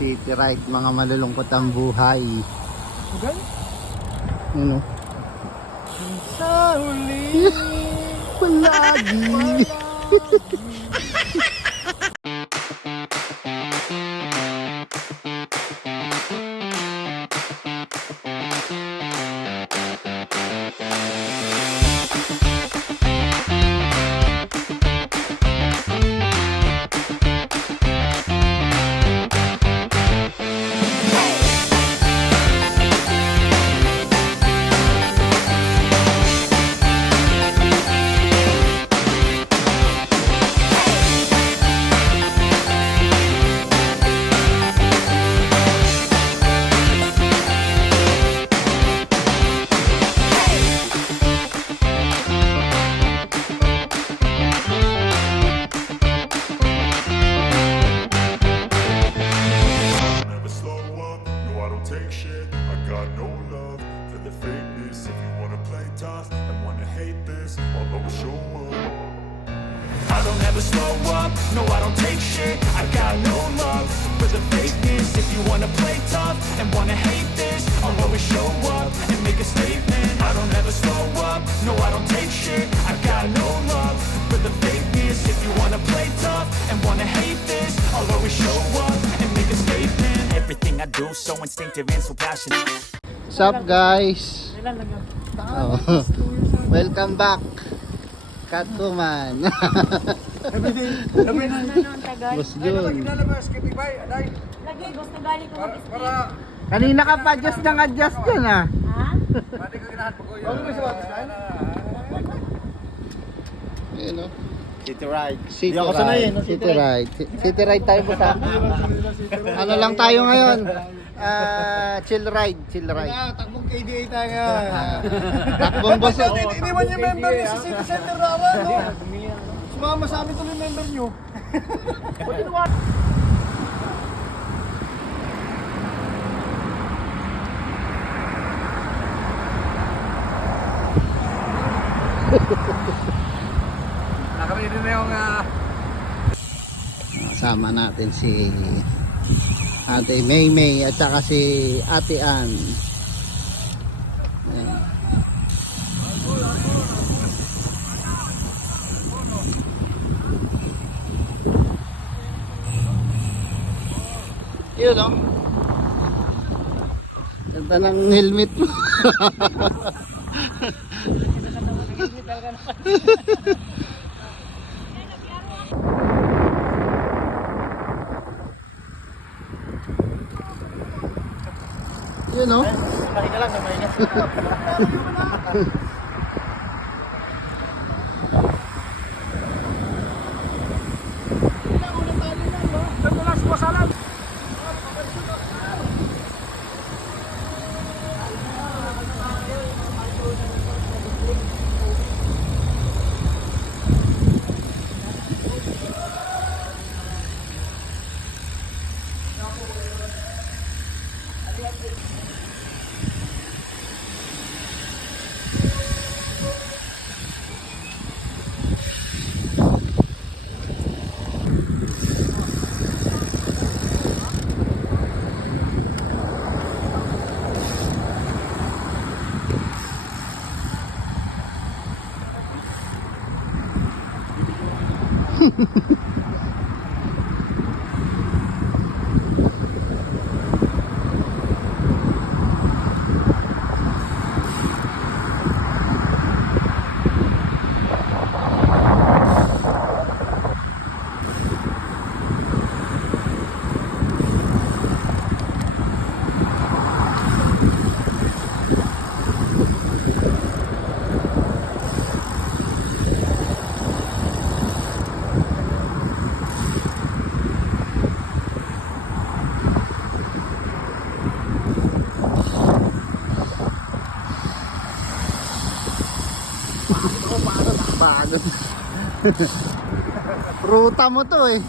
City Ride, mga malulungkot ang buhay. Okay? Ano? Sa huli, Palagi. Take shit, I got no love for the fakeness. If you wanna play tough and wanna hate this, I'll always show up. I don't ever slow up, no I don't take shit. I got no love for the fakeness. If you wanna play tough and wanna hate this, I'll always show up and make a statement. I don't ever slow up, no I don't take shit. I got no love for the fakeness. If you wanna play tough and wanna hate this, I'll always show up and make a statement. Everything I do so instinctive and so passionate. What's up guys? Oh. Welcome back Catwoman. Boss Jun. Lagi, gusto gali ko mag-split. Kanina ka pa adjust ng adjust dyan ah. Ha? Ayun o. City Ride. City Di ako sanay, Ride. no? City Ride. City Ride tayo po sa. Ano lang tayo ngayon? Chill ride. Chill ride. Takbong KDA tayo. Takbong boss. Iniwan yung member niyo sa City Center Rawa, no? Sumama sa amin tuloy yung member niyo. Nakabili na yung Kasama natin si Ate Maymay at saka si Ate Ann. Ayan. Yun o. Ganda ng helmet mo. Yun o. Mahinga lang, mahinga. Pagod. Ruta mo to eh.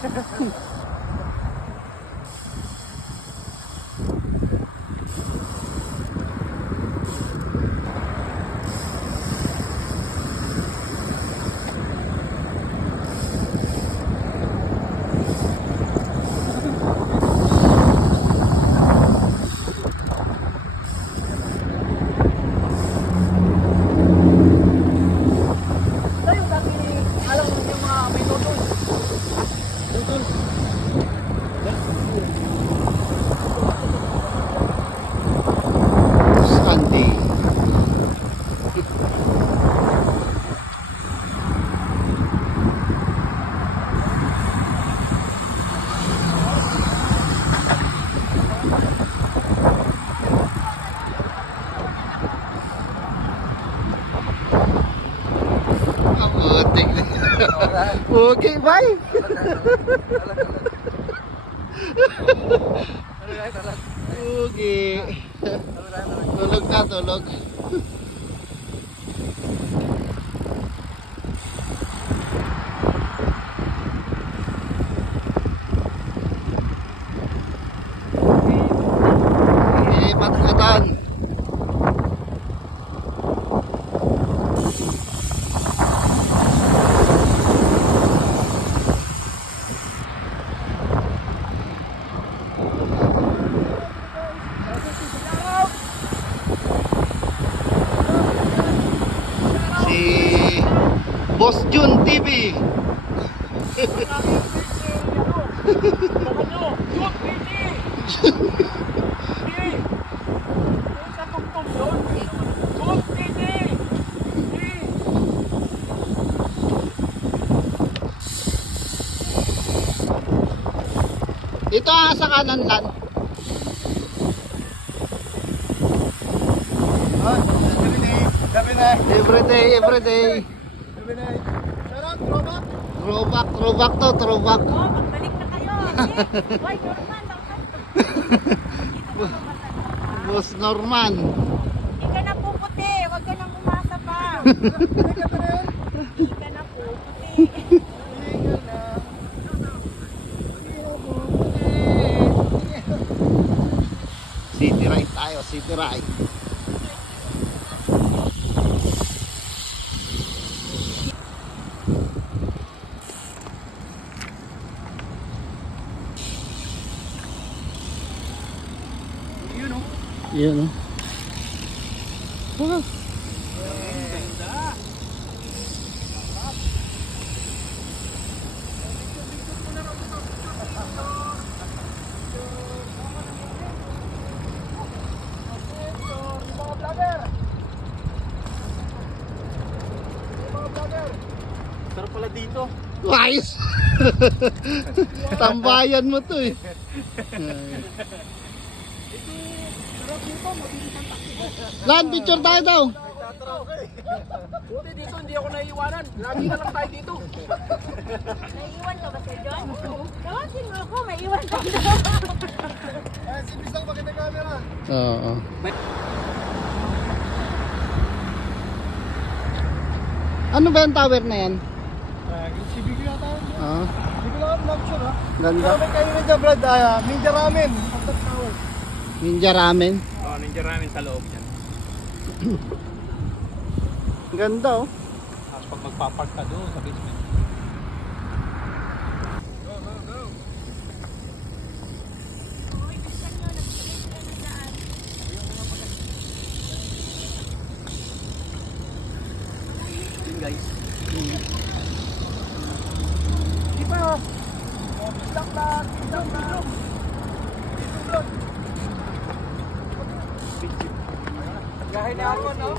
Okay, bye. Okay. Tulog na, tulog. Eh, patangatan. Si Boss Jun TV. Dito sa kanan lang. Every day. Throwback to, throwback. Oh, magbalik na kayo. Why, Norman? Boss Norman. Hindi ka na puputi. Huwag ka nang umasa pa. Hindi ka na puputi. City ride tayo, city ride. Yun, oh. Wow. Sarap pala dito. Wise. Tambayan mo to eh. Lan, picture tayo daw. Buti dito, hindi ako naiiwanan. Lagi na lang tayo dito. Naiiwan ka ba, Sir John? Tawasin mo ako, may iwan ka na. Ay, si Miss lang pakita camera. Oo. Ano ba yung tower na yan? Si Bigyo yata. Oo. Hindi ko lang not sure ha. Ganda. Sabi kayo Ninja Brad, Ninja Ramen. Ang top tower. Ninja ramen. Oh, Ninja Ramen sa loob yan. Ganda oh. Tapos pag magpapark ka doon sa basement. Guys. Di pa. Stop lang. Gahin na ako, no?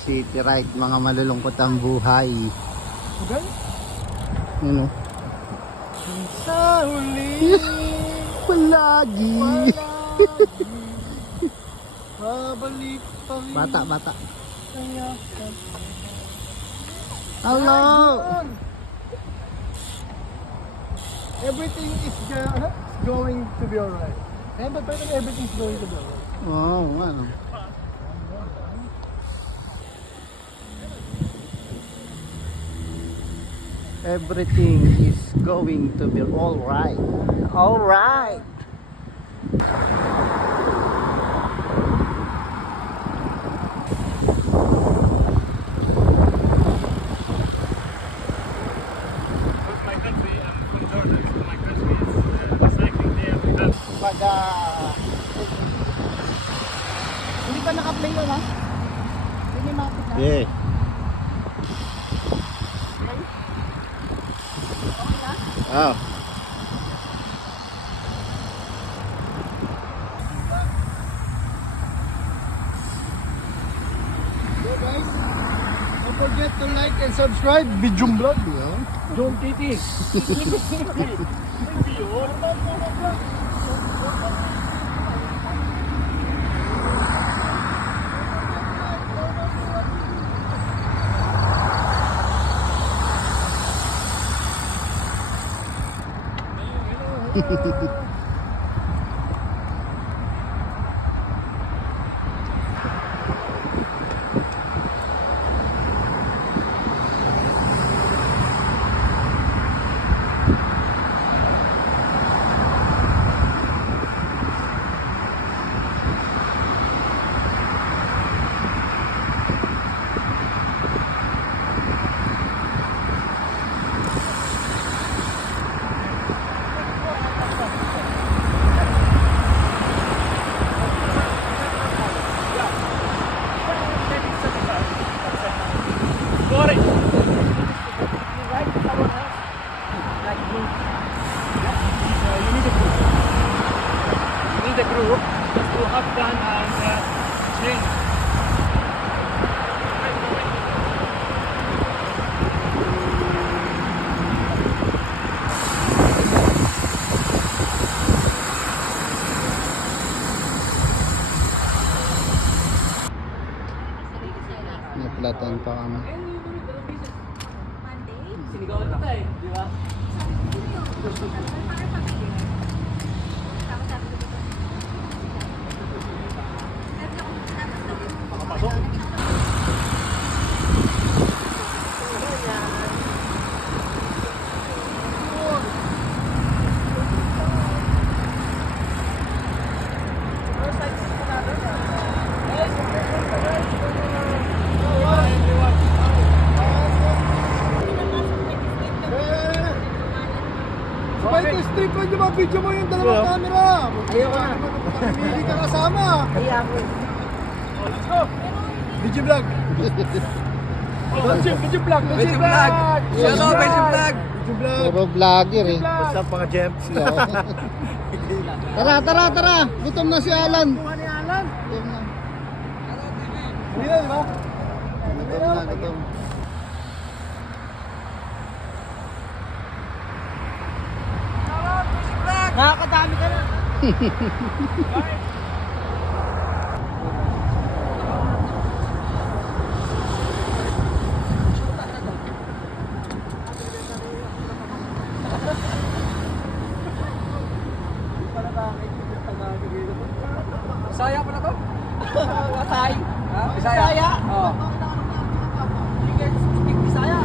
City ride, mga malulungkot ang buhay. Okay? Ano? Sa huli. Palagi. Babalik pa rin. Bata. Kaya. Hello. Everything is going to be alright. Kaya ba pwede everything's going to be alright? Wow, ano. Everything is going to be all right. All right. My country, I'm from Jordan. So my country is recycling there. We have Pag hindi pa naka-play yun ha? Cinematic na? Yeah. Oh. So guys, don't forget to like and subscribe. Bijum Vlog. John Titi. Sorry. You need a group just to have fun and change. Naplatan pa kami. Monday? Sinigawan kita eh, di ba? Sabay ko strip lang yung mga video mo yung dalawang camera. Ayoko na. Pili ka kasama. Let's go. Video vlog. Video vlog. Video vlog. Hello, Video vlog. Video vlog. Puro vlogger eh. Basta mga gems. Tara. Gutom na si Alan. Kuha ni Alan. Gutom na. Hindi na, di ba? Gutom. Nakakadami ka na. Bisaya pa na to? Atay? Ha? Bisaya? Oo. You can speak Bisaya?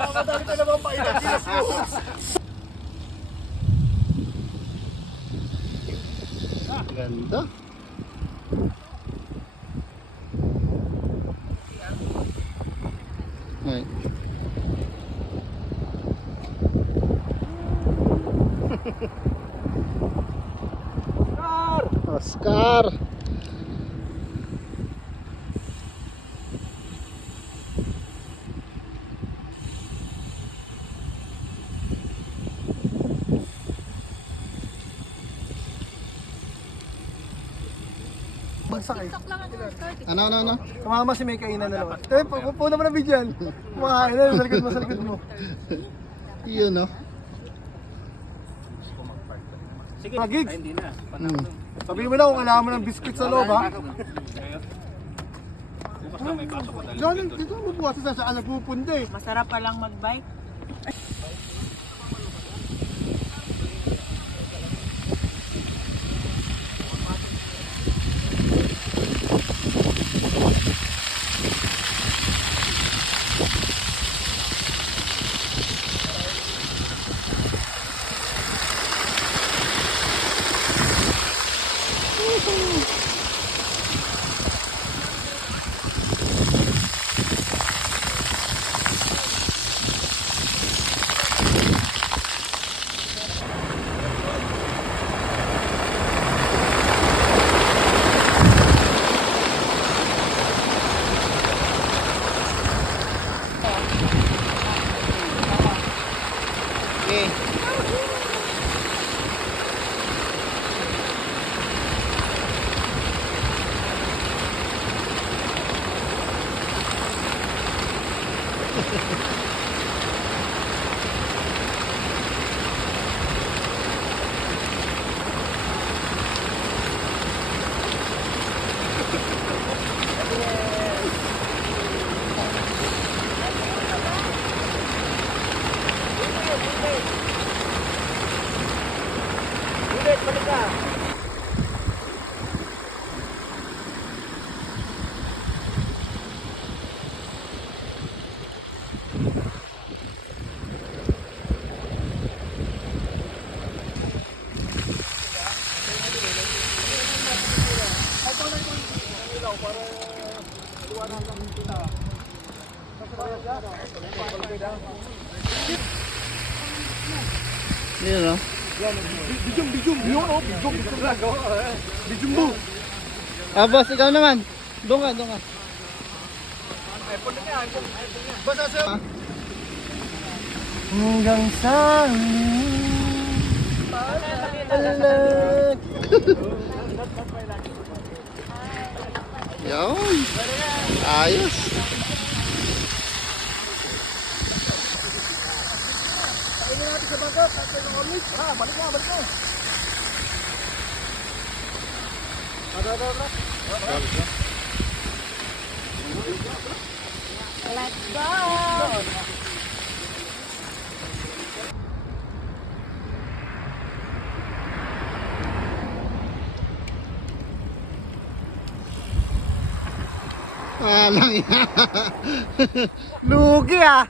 Nakakadami ka naman pa ilang kilos mo. Ganda. Right. Oscar. Magsakay. TikTok lang ako. Ano? Kumama si may kainan na naman. Pupo naman ang video yan. Kumakain na, sa likod mo. Yun no. Sige. Mga gigs. Ay, hindi na. Sabihin mo na kung kailangan mo ng biscuit sa loob, ha? Bukas na may pasok ko dahil. Diyan, dito mo bukas sa saan nagpupunta eh. Masarap pa lang magbike. balik ka. Yun, no? Bijum mo. Ah, boss, ikaw naman. Doon ka, doon ka. Basta sir. Hanggang sa Yun. Ayos. Kainin natin sa bangka. Kainin ng omelet. Balik na, balik na. Let's go! Lang yan. Lugi ah.